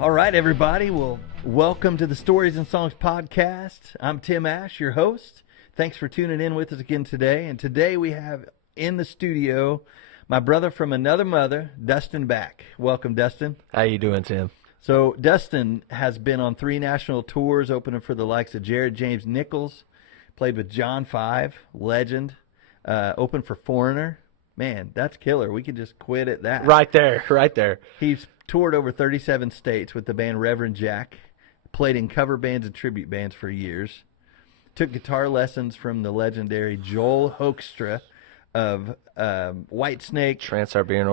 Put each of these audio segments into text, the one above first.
All right, everybody. Well, welcome to the Stories and Songs podcast. I'm Tim Ash, your host. Thanks for tuning in with us again today. And today we have in the studio my brother from another mother, Dustin Back. Welcome, Dustin. How you doing, Tim? So Dustin has been on 3 national tours, opening for the likes of Jared James Nichols, played with John 5, legend, opened for Foreigner. Man, that's killer. We could just quit at that. Right there. He's toured over 37 states with the band Reverend Jack, played in cover bands and tribute bands for years, took guitar lessons from the legendary Joel Hoekstra of Whitesnake, Trans-Siberian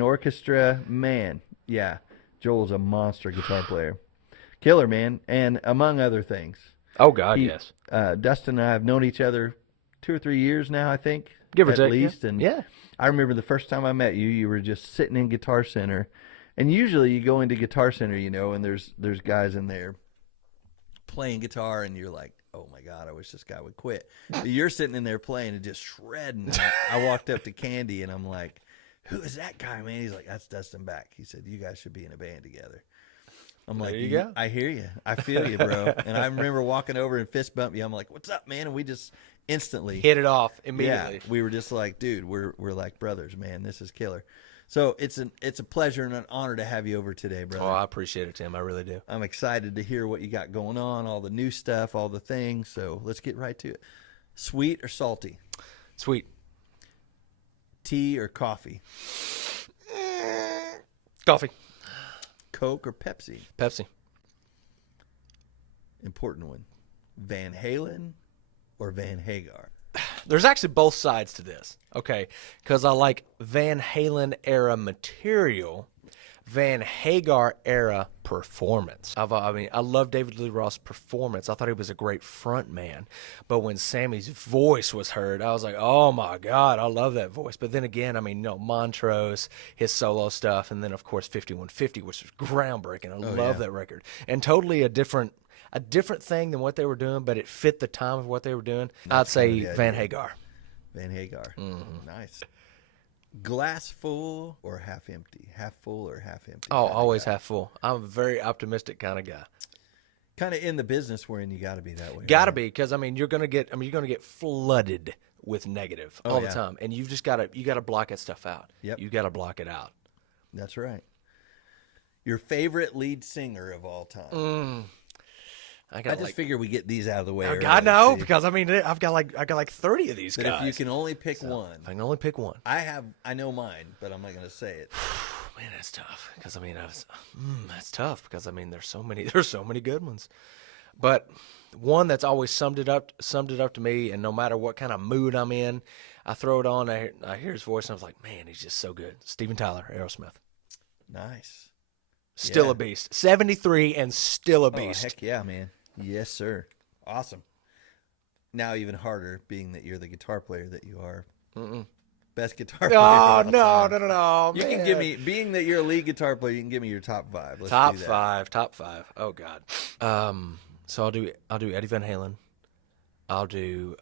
Orchestra. Man, yeah, Joel's a monster guitar player. Killer, man, and among other things. Oh, God, yes. Dustin and I have known each other 2 or 3 years now, I think. Give or take. At least. Yeah. And yeah. I remember the first time I met you, you were just sitting in Guitar Center. And usually you go into Guitar Center, you know, and there's guys in there playing guitar, and you're like, oh, my God, I wish this guy would quit. But you're sitting in there playing and just shredding. I walked up to Candy, and I'm like, who is that guy, man? He's like, that's Dustin Back. He said, you guys should be in a band together. I'm like, there you go. I hear you. I feel you, bro. And I remember walking over and fist bump you. I'm like, what's up, man? And we just instantly hit it off immediately. Yeah, we were just like, dude, we're like brothers, man. This is killer. So it's a pleasure and an honor to have you over today, brother. Oh, I appreciate it, Tim. I really do. I'm excited to hear what you got going on, all the new stuff, all the things. So let's get right to it. Sweet or salty? Sweet. Tea or coffee? Coffee. Coke or Pepsi? Pepsi. Important one. Van Halen or Van Hagar? There's actually both sides to this, okay? Because I like Van Halen era material, Van Hagar era performance. I love David Lee Roth's performance. I thought he was a great front man. But when Sammy's voice was heard, I was like, oh my God, I love that voice. But then again, Montrose, his solo stuff, and then of course 5150, which was groundbreaking. I love that record. And totally a different thing than what they were doing, but it fit the time of what they were doing. I'd say Van Hagar. Van Hagar. Mm-hmm. Nice. Glass full or half empty? Half full or half empty? Oh, always half full. I'm a very optimistic kind of guy. Kind of in the business we're in, you got to be that way. Got to be, because you're gonna get flooded with negative all the time, and you gotta block that stuff out. Yep. You gotta block it out. That's right. Your favorite lead singer of all time? I just figure we get these out of the way. I know, because I got like 30 of these but guys. If you can only pick one, if I can only pick one, I know mine, but I'm not going to say it. Man, that's tough. Because that's tough. Because there's so many good ones. But one that's always summed it up to me, and no matter what kind of mood I'm in, I throw it on. I hear his voice, and I was like, man, he's just so good. Steven Tyler, Aerosmith. Nice. Still a beast. 73 and still a beast. Oh, heck yeah, man. Yes, sir. Awesome. Now even harder, being that you're the guitar player that you are. Best guitar player. Oh, no. You can give me, being that you're a lead guitar player, you can give me your top 5. Let's top do that. Top five. Oh God. So I'll do Eddie Van Halen. I'll do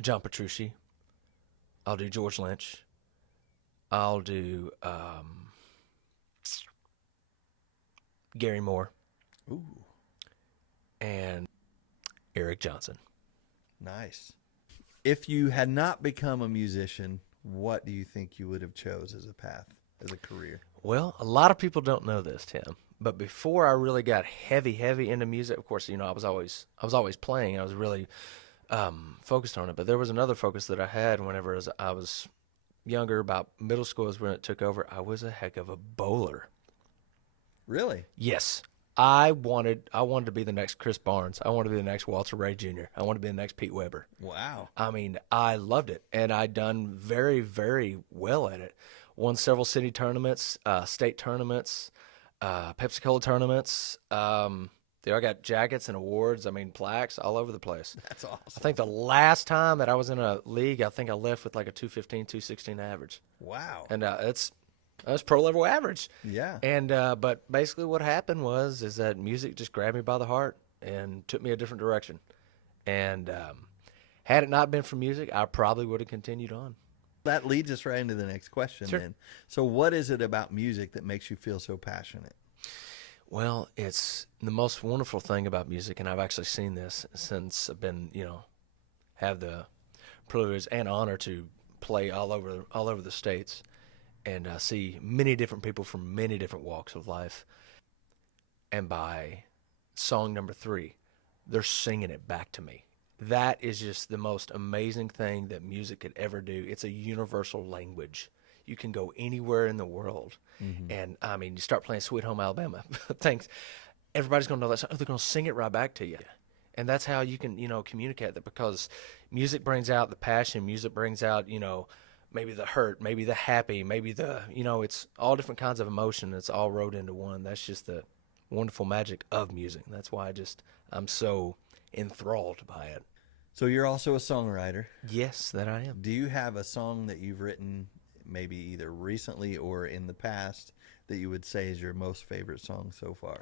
John Petrucci. I'll do George Lynch. I'll do Gary Moore. Ooh. And Eric Johnson. Nice. If you had not become a musician, what do you think you would have chose as a path, as a career? Well, a lot of people don't know this, Tim. But before I really got heavy into music, of course, I was always playing. I was really focused on it. But there was another focus that I had whenever I was younger. About middle school is when it took over. I was a heck of a bowler. Really? Yes. I wanted to be the next Chris Barnes. I wanted to be the next Walter Ray Jr. I wanted to be the next Pete Weber. Wow. I loved it, and I'd done very, very well at it. Won several city tournaments, state tournaments, Pepsi-Cola tournaments. I got jackets and awards, plaques all over the place. That's awesome. I think the last time that I was in a league, I think I left with like a 215, 216 average. Wow. And that's pro level average. Yeah. And but basically what happened is that music just grabbed me by the heart and took me a different direction. And had it not been for music, I probably would have continued on. That leads us right into the next question. Sure. Then. So what is it about music that makes you feel so passionate? Well, it's the most wonderful thing about music, and I've actually seen this since I've been, have the privilege and honor to play all over the states, and see many different people from many different walks of life. And by song number 3, they're singing it back to me. That is just the most amazing thing that music could ever do. It's a universal language. You can go anywhere in the world. And, I mean, you start playing Sweet Home Alabama. Thanks. Everybody's going to know that song. They're going to sing it right back to you. And that's how you can, communicate that, because music brings out the passion. Music brings out, maybe the hurt, maybe the happy, maybe the, it's all different kinds of emotion. It's all rolled into one. That's just the wonderful magic of music. That's why I'm so enthralled by it. So you're also a songwriter. Yes, that I am. Do you have a song that you've written maybe either recently or in the past that you would say is your most favorite song so far?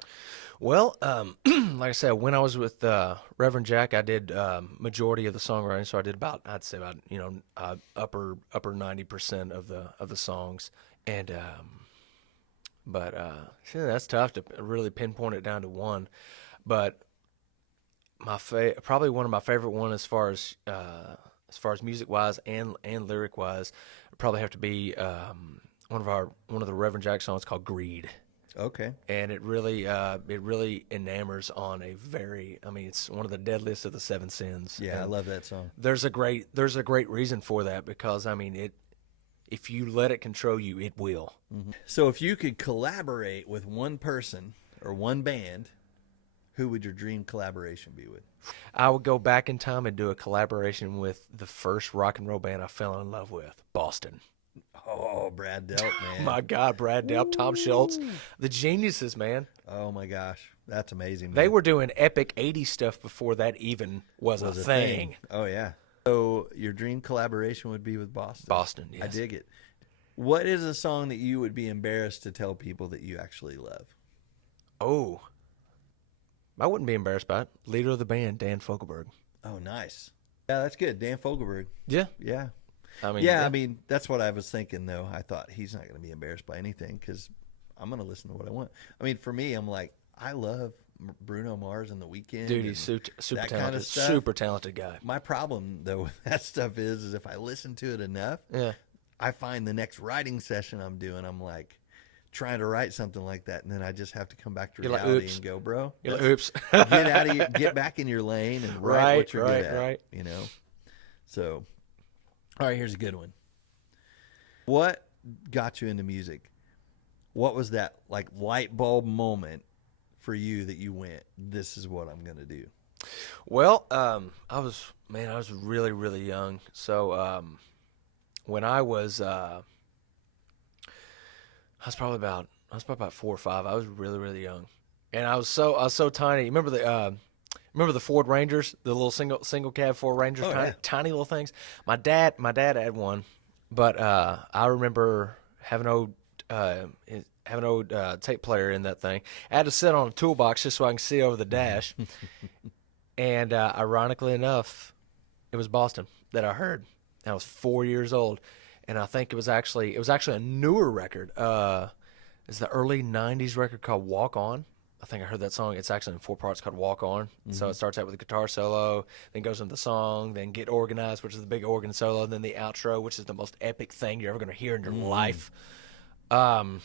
Well, like I said, when I was with Reverend Jack, I did majority of the songwriting. So I did I'd say about upper 90% of the songs, and but that's tough to really pinpoint it down to one. But probably one of my favorite one as far as music wise and lyric wise, would probably have to be one of the Reverend Jack songs called "Greed." Okay. And it really enamors on it's one of the deadliest of the 7 sins. Yeah, and I love that song. There's a great reason for that, because if you let it control you, it will. So if you could collaborate with one person or one band, who would your dream collaboration be with? I would go back in time and do a collaboration with the first rock and roll band I fell in love with, Boston. Oh, Brad Delp, man. My God, Brad Delp, Tom Schultz, the geniuses, man. Oh, my gosh. That's amazing, man. They were doing epic 80s stuff before that even was a thing. Oh, yeah. So your dream collaboration would be with Boston? Boston, yes. I dig it. What is a song that you would be embarrassed to tell people that you actually love? Oh, I wouldn't be embarrassed by it. Leader of the band, Dan Fogelberg. Oh, nice. Yeah, that's good. Dan Fogelberg. Yeah. Yeah. I mean, that's what I was thinking, though. I thought he's not going to be embarrassed by anything because I'm going to listen to what I want. I mean, for me, I'm like, I love Bruno Mars and The Weeknd. Dude, he's super talented. Kind of stuff. Super talented guy. My problem, though, with that stuff is if I listen to it enough, I find the next writing session I'm doing, I'm like trying to write something like that, and then I just have to come back to reality and go, bro, you're like, oops. Get back in your lane and write what you're good at. Right. So, all right, here's a good one. What got you into music? What was that like light bulb moment for you that you went, this is what I'm going to do? Well, I was really, really young. So, when I was probably about 4 or 5. I was really, really young, and I was so tiny. Remember the Ford Rangers, the little single cab Ford Rangers, tiny little things. My dad had one, but I remember having an old tape player in that thing. I had to sit on a toolbox just so I can see over the dash. And ironically enough, it was Boston that I heard. I was 4 years old, and I think it was actually a newer record. It's the early '90s record called "Walk On." I think I heard that song. It's actually in 4 parts called "Walk On." Mm-hmm. So it starts out with a guitar solo, then goes into the song, then "Get Organized," which is the big organ solo, and then the outro, which is the most epic thing you're ever going to hear in your life. And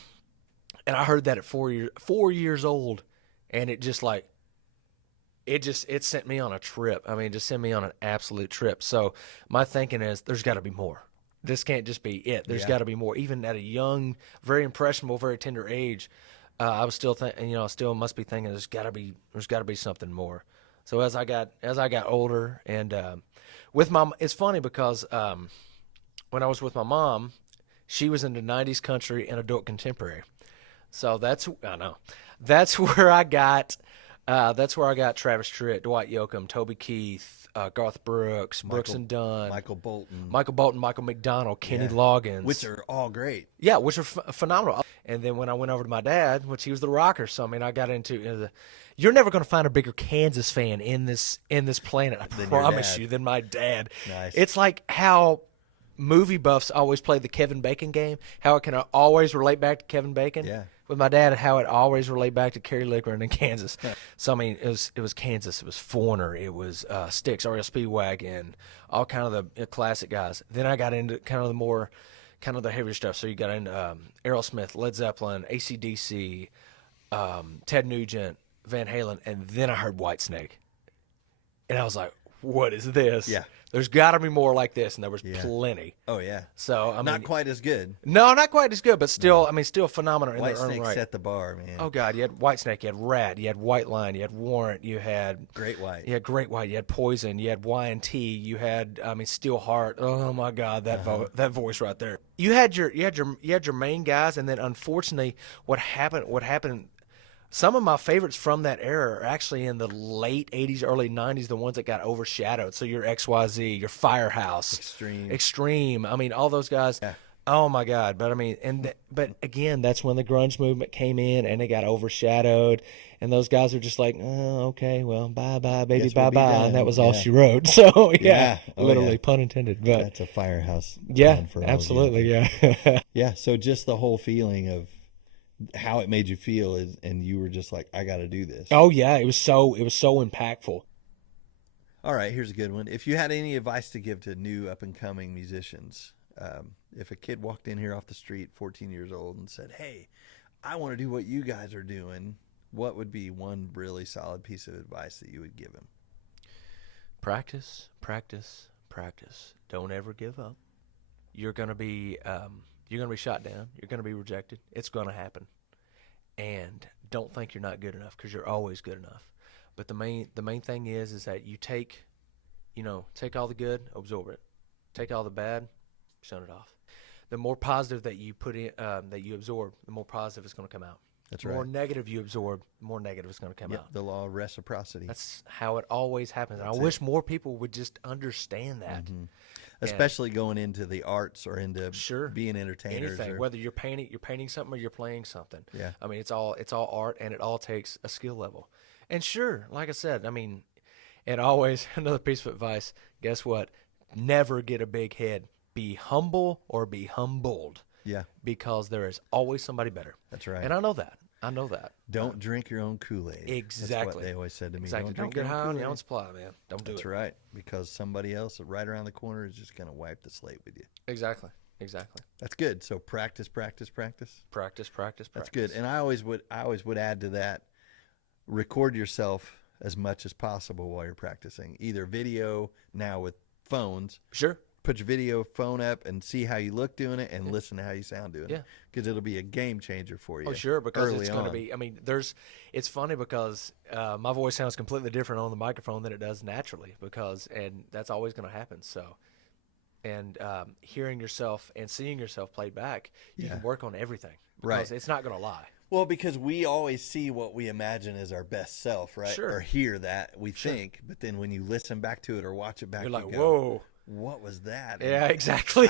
I heard that at 4 years old, and it just it sent me on a trip. I mean, it just sent me on an absolute trip. So my thinking is, there's got to be more. This can't just be it. There's got to be more. Even at a young, very impressionable, very tender age, I was still still must be thinking there's got to be something more. So as I got older, and it's funny because when I was with my mom, she was into '90s country and adult contemporary. So that's where I got Travis Tritt, Dwight Yoakam, Toby Keith, Garth Brooks, Brooks and Dunn, Michael Bolton, Michael McDonald, Kenny Loggins, which are all great. Yeah, which are phenomenal. And then when I went over to my dad, which he was the rocker, so I mean, I got into you're never going to find a bigger Kansas fan in this planet, I promise you, than my dad. Nice. It's like how movie buffs always play the Kevin Bacon game, how it can always relate back to Kevin Bacon. Yeah. with my dad, how it always relayed back to Kerry Lickman in Kansas. So I mean, it was Kansas, it was Foreigner, it was Styx, REO Speedwagon, all kind of the classic guys. Then I got into kind of the more, kind of the heavier stuff. So you got into Aerosmith, Led Zeppelin, AC/DC, Ted Nugent, Van Halen, and then I heard Whitesnake, and I was like, what is this? Yeah. There's got to be more like this, and there was plenty. Oh yeah. So I mean, not quite as good. no, not quite as good, but still, I mean, still phenomenal in their own Whitesnake right. set the bar, man. Oh God, you had Whitesnake, you had Rat, you had White Line, you had Warrant, you had Great White. you had Great White, you had Poison, you had Y&T, you had Steel Heart. Oh my God, that that voice right there. You had your main guys, and then unfortunately, what happened. Some of my favorites from that era are actually in the late 80s, early 90s, the ones that got overshadowed. So your XYZ, your Firehouse, Extreme. I mean, all those guys. Yeah. Oh my God! But I mean, but again, that's when the grunge movement came in, and it got overshadowed. And those guys are just like, oh, okay, well, bye, baby, Guess we'll be bye, done. and that was all she wrote. So Yeah. Oh, literally, yeah. pun intended. But That's a Firehouse. yeah, band for all absolutely, of you. yeah. Yeah. So just the whole feeling of how it made you feel is, and you were just like, I got to do this. Oh yeah, it was so impactful. All right, here's a good one. If you had any advice to give to new up and coming musicians, if a kid walked in here off the street, 14 years old, and said, hey, I want to do what you guys are doing, what would be one really solid piece of advice that you would give him? Practice, practice, practice. Don't ever give up. You're gonna be shot down. You're gonna be rejected. It's gonna happen. And don't think you're not good enough, because you're always good enough. But the main thing is that you take all the good, absorb it. Take all the bad, shut it off. The more positive that you put in, that you absorb, the more positive is going to come out. That's the right. more negative you absorb, the more negative is going to come out. The law of reciprocity. That's how it always happens. And I That's wish more people would just understand that. Mm-hmm. Especially going into the arts or into being entertainers. Anything, whether you're painting something or you're playing something. Yeah. I mean, it's all art, and it all takes a skill level. And sure, like I said, I mean, and always another piece of advice. Guess what? Never get a big head. Be humble or be humbled. Yeah. Because there is always somebody better. That's right. And I know that. Don't drink your own Kool-Aid. Exactly. That's what they always said to me. Exactly. Don't get high on your own supply, man. Don't do it. That's right. Because somebody else right around the corner is just going to wipe the slate with you. Exactly. That's good. So practice. Practice. That's good. And I always would add to that, record yourself as much as possible while you're practicing. Either video now with phones. Sure. Put your video phone up and see how you look doing it, and listen to how you sound doing it. Because it'll be a game changer for you. Oh, sure, because it's going to be. I mean, it's funny because my voice sounds completely different on the microphone than it does naturally, and that's always going to happen. So, and hearing yourself and seeing yourself played back, you can work on everything. Because it's not going to lie. Well, because we always see what we imagine as our best self, right? Sure. Or hear that we think, but then when you listen back to it or watch it back, you're like, you go, whoa. What was that? Yeah, exactly.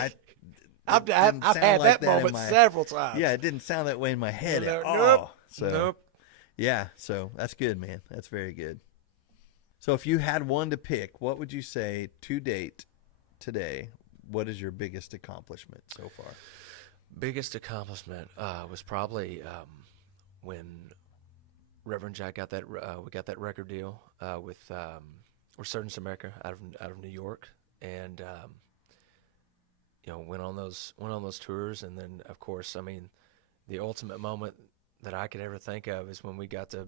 I've had like that moment several times. Yeah, it didn't sound that way in my head at all. Nope. So, nope. Yeah, so that's good, man. That's very good. So if you had one to pick, what would you say to date today? What is your biggest accomplishment so far? Biggest accomplishment was probably when Reverend Jack got that we got that record deal with Resurgence America out of New York. And went on those tours, and then of course, I mean, the ultimate moment that I could ever think of is when we got to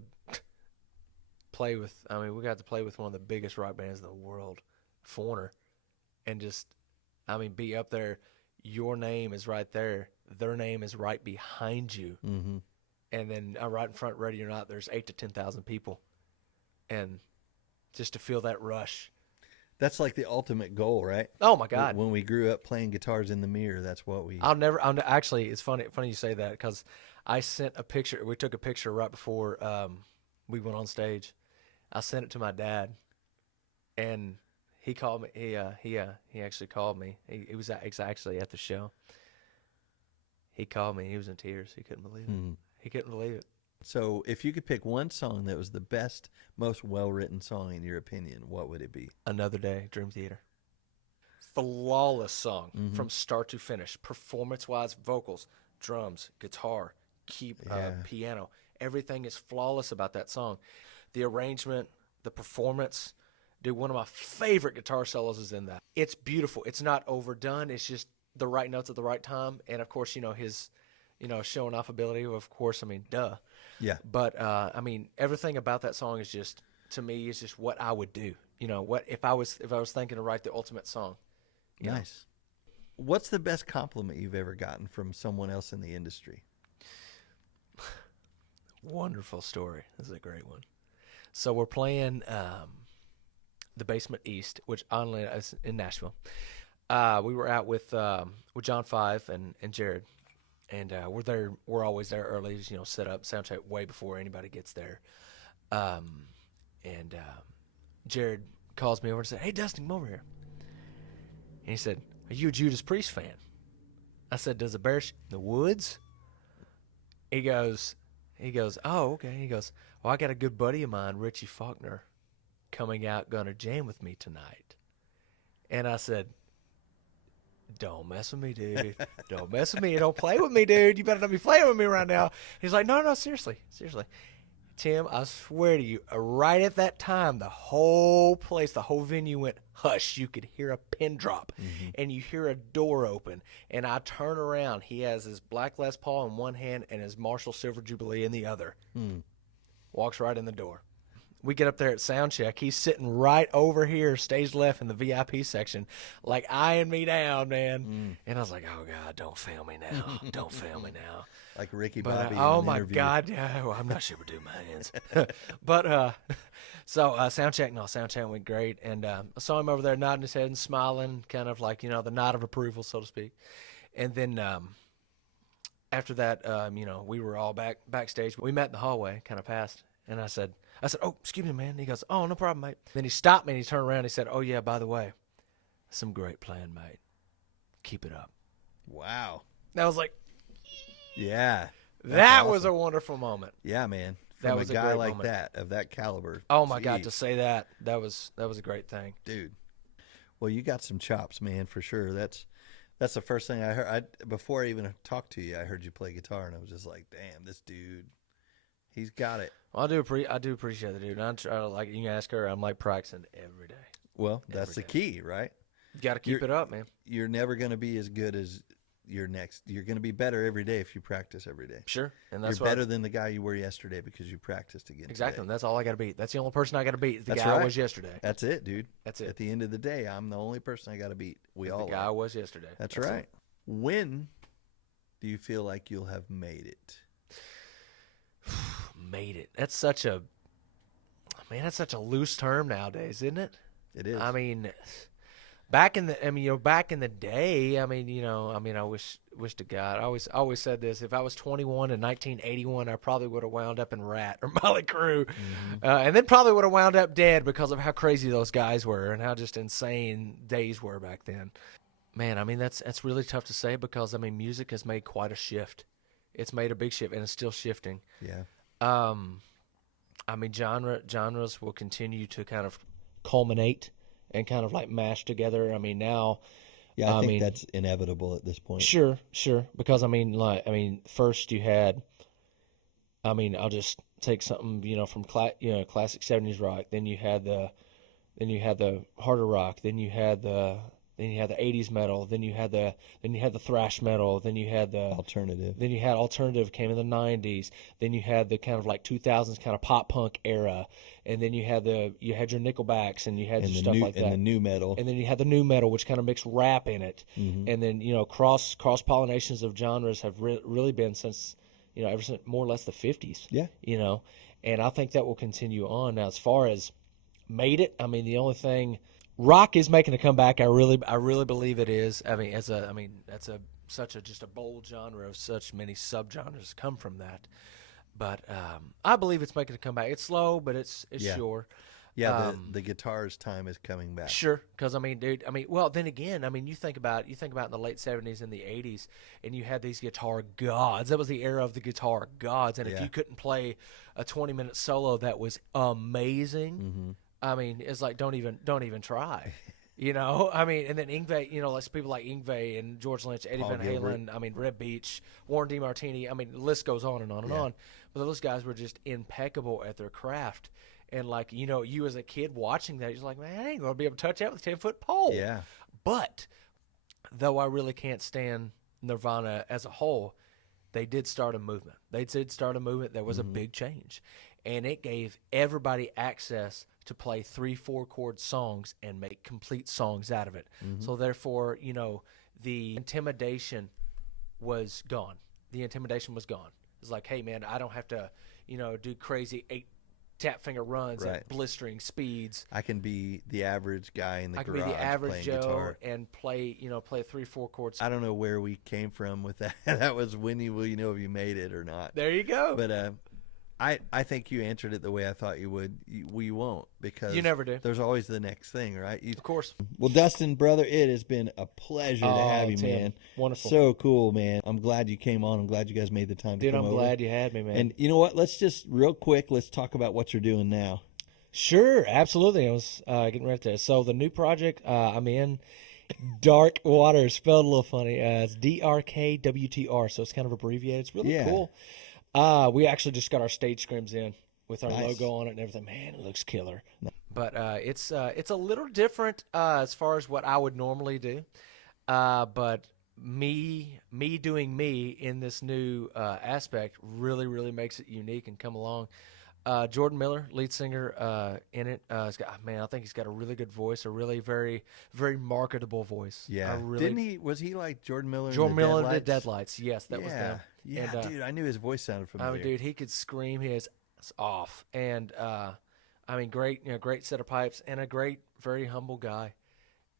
play with. I mean, we got to play with one of the biggest rock bands in the world, Foreigner, and just, I mean, be up there. Your name is right there. Their name is right behind you, mm-hmm. and then right in front, ready or not, there's 8,000 to 10,000 people, and just to feel that rush. That's like the ultimate goal, right? Oh my God! When we grew up playing guitars in the mirror, that's what we. Actually, it's funny you say that, because I sent a picture. We took a picture right before we went on stage. I sent it to my dad, and he called me. He actually called me. He was actually at the show. He called me. He was in tears. He couldn't believe it. He couldn't believe it. So if you could pick one song that was the best, most well-written song in your opinion, what would it be? Another Day, Dream Theater. Flawless song from start to finish. Performance-wise, vocals, drums, guitar, piano. Everything is flawless about that song. The arrangement, the performance. Dude, one of my favorite guitar solos is in that. It's beautiful. It's not overdone. It's just the right notes at the right time. And, of course, his, showing off ability, of course, duh. Yeah. But, everything about that song is just, to me, is just what I would do. What if I was thinking to write the ultimate song. Nice. What's the best compliment you've ever gotten from someone else in the industry? Wonderful story. This is a great one. So we're playing the Basement East, which only is in Nashville. We were out with John Five and Jared, and we're there. We're always there early, set up, sound check way before anybody gets there. Jared calls me over and said, "Hey, Dustin, come over here." And he said, "Are you a Judas Priest fan?" I said, "Does a bear in the woods?" He goes, "Oh, okay." He goes, "Well, I got a good buddy of mine, Richie Faulkner, coming out, gonna jam with me tonight." And I said, "Don't mess with me, dude. Don't mess with me. Don't play with me, dude. You better not be playing with me right now." He's like, No, seriously. Tim, I swear to you, right at that time, the whole place, the whole venue went hush. You could hear a pin drop, and you hear a door open. And I turn around. He has his black Les Paul in one hand and his Marshall Silver Jubilee in the other. Walks right in the door. We get up there at sound check. He's sitting right over here, stage left in the VIP section, like eyeing me down, man. And I was like, "Oh, God, don't fail me now. Don't fail me now." Like Ricky But, Bobby in oh, an my interview. God. Yeah, well, I'm not sure what to do with my hands. But so sound check went great. And I saw him over there nodding his head and smiling, kind of like, the nod of approval, so to speak. And then after that, we were all backstage. We met in the hallway, kind of passed. And I said, "Oh, excuse me, man." And he goes, "Oh, no problem, mate." Then he stopped me and he turned around and he said, "Oh, yeah, by the way, some great playing, mate. Keep it up." Wow. And I was like, Yeah. that was awesome. a wonderful moment. Yeah, man. From That was a a guy great like moment. that, of that caliber. Oh, my God, Jeez. to say that was a great thing. Dude. Well, you got some chops, man, for sure. That's the first thing I heard. Before I even talked to you, I heard you play guitar, and I was just like, "Damn, this dude, he's got it." Well, I do appreciate it, dude. And I try to, like, you can ask her, I'm like practicing every day. Well, that's the key, right? You got to keep it up, man. You're never going to be as good as your next. You're going to be better every day if you practice every day. Sure. And that's You're better than the guy you were yesterday because you practiced again. Exactly. Today. And that's all I got to beat. That's the only person I got to beat. Is the That's guy I right. was yesterday. That's it, dude. That's it. At the end of the day, I'm the only person I got to beat. We all The guy I are. was yesterday. That's right. When do you feel like you'll have made it? Made it. That's such a loose term nowadays, isn't it? It is. I mean, back in the day, I wish to God. I always said this. If I was 21 in 1981, I probably would have wound up in Rat or Mötley Crüe, and then probably would have wound up dead because of how crazy those guys were and how just insane days were back then. Man, that's really tough to say because music has made quite a shift. It's made a big shift, and it's still shifting. Yeah. Genres will continue to kind of culminate and kind of like mash together. Now, Yeah, I think that's inevitable at this point. Sure. Because first you had, I'll just take something from classic '70s rock. Then you had the harder rock. Then you had the '80s metal. Then you had the thrash metal. Then you had the alternative. Then you had alternative came in the '90s. Then you had the kind of like 2000s kind of pop punk era. And then you had your Nickelbacks and you had stuff like that. And the new metal. And then you had the new metal, which kind of mixed rap in it. And then cross pollinations of genres have really been since ever since more or less the '50s. Yeah. And I think that will continue on. Now, as far as made it, the only thing. Rock is making a comeback. I really believe it is. That's just a bold genre of such many subgenres come from that. But I believe it's making a comeback. It's slow, but it's sure. Yeah, the guitar's time is coming back. Sure, because dude. Well, then again, you think about in the late '70s and the '80s, and you had these guitar gods. That was the era of the guitar gods. And if you couldn't play a 20-minute solo that was amazing. It's like don't even try. You know, I mean, and then Yngwie, you know, like people like Yngwie and George Lynch, Eddie Paul Van Gilbert. Halen, I mean, Red Beach, Warren DeMartini. I mean, the list goes on and on and Yeah. on. But those guys were just impeccable at their craft. And, like, you know, you as a kid watching that, you're like, man, I ain't going to be able to touch that with a 10-foot pole. Yeah. But, though I really can't stand Nirvana as a whole, they did start a movement. They did start a movement. There was a big change. And it gave everybody access to play 3-4 chord songs and make complete songs out of it. So therefore, you know, the intimidation was gone. The intimidation was gone. It's like, hey man, I don't have to, you know, do crazy 8 tap finger runs Right. at blistering speeds. I can be the average guy in the I can garage be the average playing Joe guitar. and play, you know, play 3-4 chords. I don't know where we came from with that. That was when you will you know if you made it or not. There you go. But I think you answered it the way I thought you would. You won't, because You never do. There's always the next thing, right? Of course. Well, Dustin, brother, it has been a pleasure to have you, Tim, man. wonderful. So cool, man. I'm glad you came on. I'm glad you guys made the time to Dude, come I'm over. glad you had me, man. And you know what? Let's just real quick. Let's talk about what you're doing now. Sure, absolutely. I was getting right there. So the new project I'm in, Dark Water, spelled a little funny. It's DRKWTR, so it's kind of abbreviated. It's really Yeah. cool. We actually just got our stage scrims in with our Nice. logo on it and everything. Man, it looks killer. But it's a little different as far as what I would normally do. But me doing me in this new aspect really makes it unique and come along. Jordan Miller, lead singer in it. He's got, man, I think he's got a really good voice, a really very marketable voice. Yeah. I really, Didn't he? Was he like Jordan Miller? Jordan in the Miller Deadlights? did Deadlights. Yes, that was them. Yeah, And, dude, I knew his voice sounded I familiar. mean, dude, he could scream his ass off, and I mean, great set of pipes, and a very humble guy,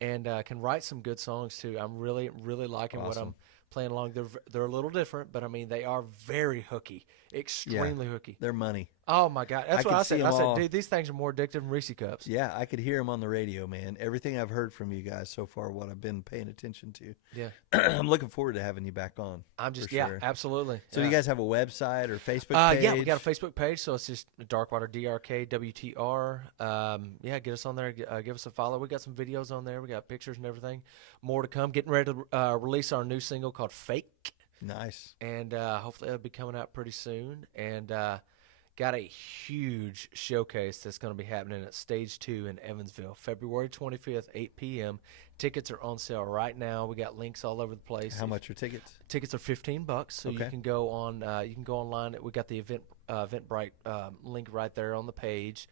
and can write some good songs too. I'm really liking what I'm playing along. They're a little different, but I mean, they are very hooky, extremely hooky. They're money. Oh my god, that's I what could I see said. 'em I said, all. dude, these things are more addictive than Reese cups. Yeah, I could hear him on the radio, man. Everything I've heard from you guys so far, what I've been paying attention to. Yeah, I'm looking forward to having you back on. I'm just for sure. absolutely. So yeah. you guys have a website or Facebook page? Yeah, we got a Facebook page, so it's just Darkwater DRKWTR. Yeah, get us on there. Give us a follow. We got some videos on there. We got pictures and everything. More to come. Getting ready to release our new single called "Fake," Nice. and hopefully it'll be coming out pretty soon. And got a huge showcase that's going to be happening at Stage 2 in Evansville, February 25th, 8 p.m. Tickets are on sale right now. We got links all over the place. How much are tickets? Tickets are $15, so you Okay. can go on. You can go online. We got the Eventbrite link right there on the page.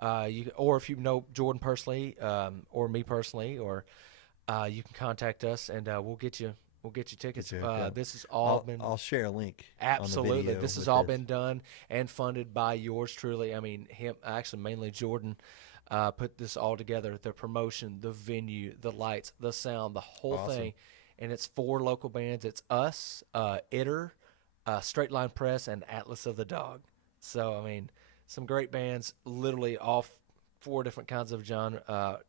Or if you know Jordan personally, or me personally, or you can contact us and we'll get you tickets. Get you hooked up. This has all been I'll share a link. absolutely. On the video This has with all been done and funded by yours truly. I mean, him actually mainly Jordan. Put this all together: the promotion, the venue, the lights, the sound, the whole Awesome. thing. And it's 4 local bands. It's us, Itter, Straight Line Press, and Atlas of the Dog. So I mean, some great bands. Literally all 4 different kinds of genre,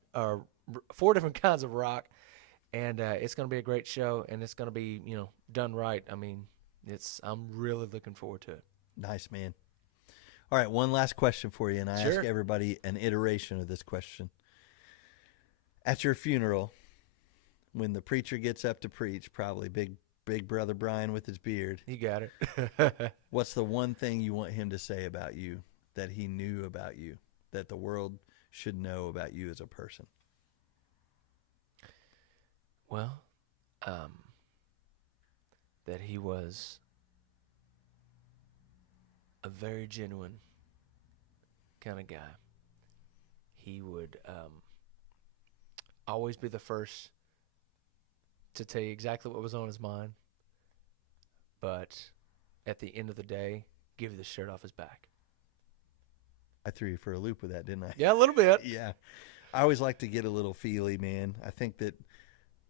4 different kinds of rock. And it's going to be a great show, and it's going to be done right. I mean, I'm really looking forward to it. Nice, man. All right, one last question for you, and I Sure. ask everybody an iteration of this question. At your funeral, when the preacher gets up to preach, probably big brother Brian with his beard, You got it. what's the one thing you want him to say about you that he knew about you, that the world should know about you as a person? Well, that he was a very genuine kind of guy. He would always be the first to tell you exactly what was on his mind, but at the end of the day, give you the shirt off his back. I threw you for a loop with that, didn't I? Yeah, a little bit. Yeah. I always like to get a little feely, man. I think that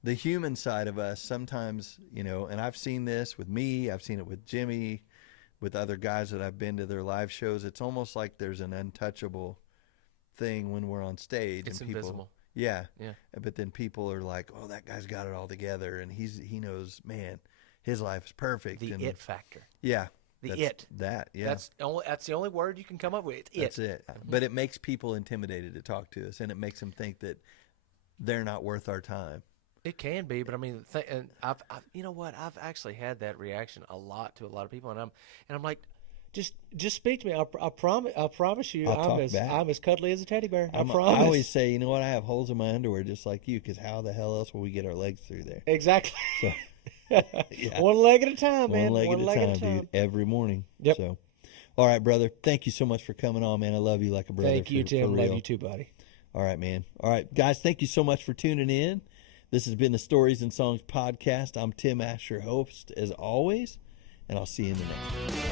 the human side of us sometimes, and I've seen this with me, I've seen it with Jimmy, with other guys that I've been to their live shows. It's almost like there's an untouchable thing when we're on stage. It's and people, invisible. Yeah. Yeah. But then people are like, oh, that guy's got it all together. And he knows, man, his life is perfect. The and it factor. Yeah. The that's it. That, yeah. That's the only word you can come up with. It's That's it. it. But it makes people intimidated to talk to us, and it makes them think that they're not worth our time. It can be, but I mean, and I've you know what? I've actually had that reaction a lot to a lot of people, and I'm like, just speak to me. I promise you, I'll talk back. I'm as cuddly as a teddy bear. I I promise. always say, you know what? I have holes in my underwear just like you, because how the hell else will we get our legs through there? Exactly. So, yeah. One leg at a time, man. One leg at a time, dude. Every morning. Yep. So, all right, brother. Thank you so much for coming on, man. I love you like a brother. Thank you, Tim. For real. Love you too, buddy. All right, man. All right, guys. Thank you so much for tuning in. This has been the Stories and Songs podcast. I'm Tim Asher, host, as always, and I'll see you in the next one.